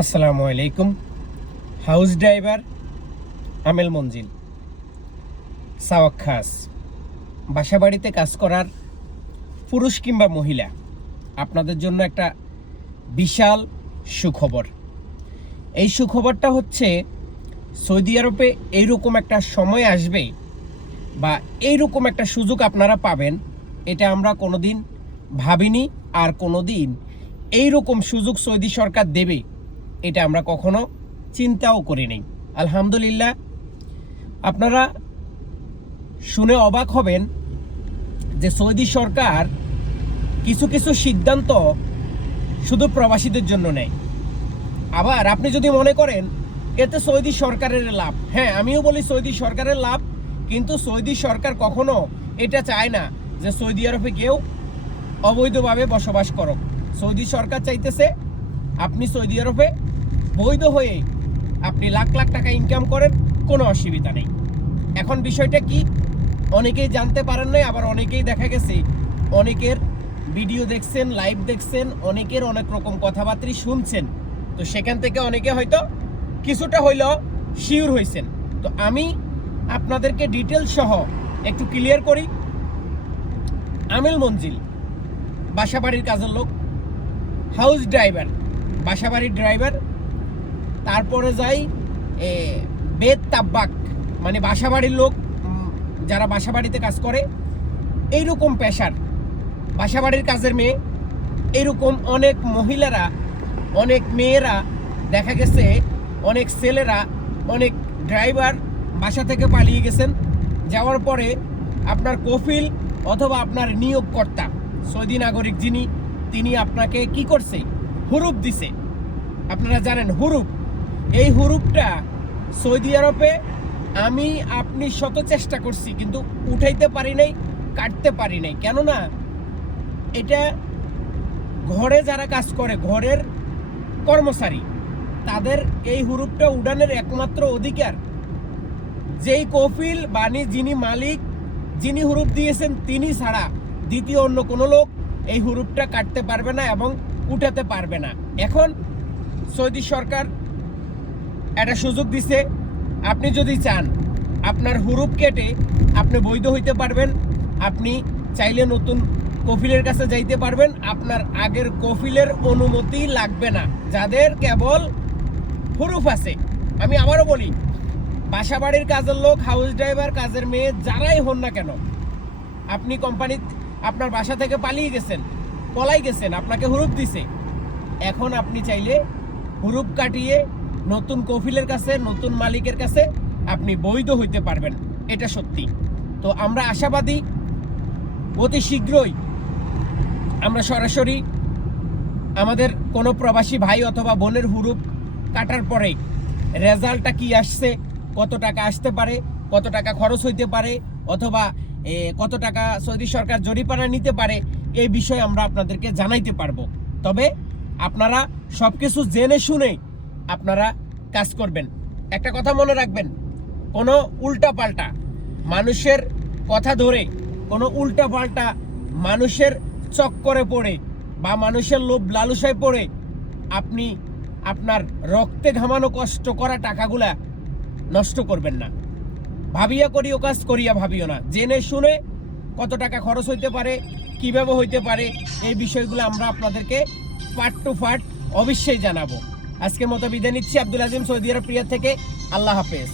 আসসালামু আলাইকুম। House driver আমেল মঞ্জিল। সাওয়াক খাস। বাসা বাড়িতে কাজ করার পুরুষ কিংবা মহিলা, আপনাদের জন্য একটা বিশাল সুখবর। এই সুখবরটা হচ্ছে, সৌদি আরবে এইরকম একটা সময় আসবে বা এইরকম একটা সুযোগ আপনারা পাবেন, এটা আমরা কোনোদিন ভাবিনি আর কোনোদিন এইরকম সুযোগ সৌদি সরকার দেবে এটা আমরা কখনো চিন্তাও করিনি আলহামদুলিল্লাহ, আপনারা শুনে অবাক হবেন যে সৌদি সরকার কিছু কিছু সিদ্ধান্ত শুধু প্রবাসীদের জন্য নেয়। আবার আপনি যদি মনে করেন, এতে সৌদি সরকারের লাভ। হ্যাঁ আমিও বলি সৌদি সরকারের লাভ, কিন্তু সৌদি সরকার কখনো এটা চায় না যে সৌদি আরবে কেউ অবৈধভাবে বসবাস করুক। সৌদি সরকার চাইতেছে আপনি সৌদি আরবে বৈধ হয়ে আপনি লাখ লাখ টাকা ইনকাম করেন, কোনো অসুবিধা নেই। এখন বিষয়টা কি? অনেকেই জানতে পারেন নাই, আবার অনেকেই দেখা গেছে। অনেকের ভিডিও দেখছেন লাইভ দেখছেন, অনেকের অনেক রকম কথাবার্তা শুনছেন। তো সেখান থেকে অনেকে হয়তো কিছুটা হইলেও শিওর হয়েছেন তো আমি আপনাদেরকে ডিটেল সহ একটু ক্লিয়ার করি। আমিল মঞ্জিল, বাসাবাড়ির কাজের লোক হাউস ড্রাইভার বাসাবাড়ির ড্রাইভার তারপরে যাই বেদ তাব্বাক মানে বাসাবাড়ির লোক যারা বাসাবাড়িতে কাজ করে, এইরকম পেশার, বাসাবাড়ির কাজের মেয়ে এরকম অনেক মহিলারা, অনেক মেয়েরা দেখা গেছে, অনেক ছেলেরা, অনেক ড্রাইভার বাসা থেকে পালিয়ে গেছেন, যাওয়ার পরে আপনার কফিল অথবা আপনার নিয়োগকর্তা, সৌদি নাগরিক যিনি, তিনি আপনাকে কি করছে? হুরুপ দিছে। আপনারা জানেন হুরুপ। এই হুরুপটা সৌদি আরবে আমি, আপনি শত চেষ্টা করছি, কিন্তু উঠাইতে পারি নাই, কাটতে পারি নাই। কেননা, এটা ঘরে যারা কাজ করে, ঘরের কর্মচারী, তাদের এই হুরুপটা উড়ানের একমাত্র অধিকার। যেই কফিল, বাণী, যিনি মালিক, যিনি হুরুপ দিয়েছেন, তিনি ছাড়া দ্বিতীয় অন্য কোনো লোক এই হুরুপটা কাটতে পারবে না এবং উঠাতে পারবে না। এখন সৌদি সরকার একটা সুযোগ দিছে। আপনি যদি চান, আপনার হুরুপ কেটে আপনি বৈধ হইতে পারবেন, আপনি চাইলে নতুন কফিলের কাছে যাইতে পারবেন। আপনার আগের কফিলের অনুমতি লাগবে না। যাদের কেবল হুরুফ আছে। আমি আবারও বলি বাসা বাড়ির কাজের লোক, হাউস ড্রাইভার, কাজের মেয়ে, যারাই হন না কেন, আপনি কোম্পানি, আপনার বাসা থেকে পালিয়ে গেছেন, পলাই গেছেন, আপনাকে হুরুপ দিছে। এখন আপনি চাইলে হুরুপ কাটিয়ে নতুন কফিলের কাছে, নতুন মালিকের কাছে আপনি বৈধ হইতে পারবেন। এটা সত্যি। তো আমরা আশাবাদী, অতি শীঘ্রই আমরা সরাসরি আমাদের কোনো প্রবাসী ভাই অথবা বোনের হুরুপ কাটার পরেই রেজাল্টটা কি আসছে, কত টাকা আসতে পারে, কত টাকা খরচ হইতে পারে, অথবা কত টাকা সৌদি সরকার জরিপানা নিতে পারে, এই বিষয়ে আমরা আপনাদেরকে জানাইতে পারব। তবে আপনারা সব কিছু জেনে শুনে আপনারা কাজ করবেন। একটা কথা মনে রাখবেন, কোনো উল্টা পাল্টা, মানুষের কথা ধরে কোনো উল্টা পাল্টা মানুষের চক্করে পড়ে বা মানুষের লোভ লালসায় পড়ে আপনি আপনার রক্তে ঘামানো কষ্ট করা টাকাগুলা নষ্ট করবেন না। ভাবিয়া করিও কাজ, করিয়া ভাবিও না। জেনে শুনে কত টাকা খরচ হইতে পারে, কীভাবে হইতে পারে, এই বিষয়গুলো আমরা আপনাদেরকে পার্ট টু পার্ট অবশ্যই জানাব। আজকের মতো বিদায় নিচ্ছি। আব্দুল আজিম সৌদি আরব প্রিয়া থেকে আল্লাহ হাফেজ।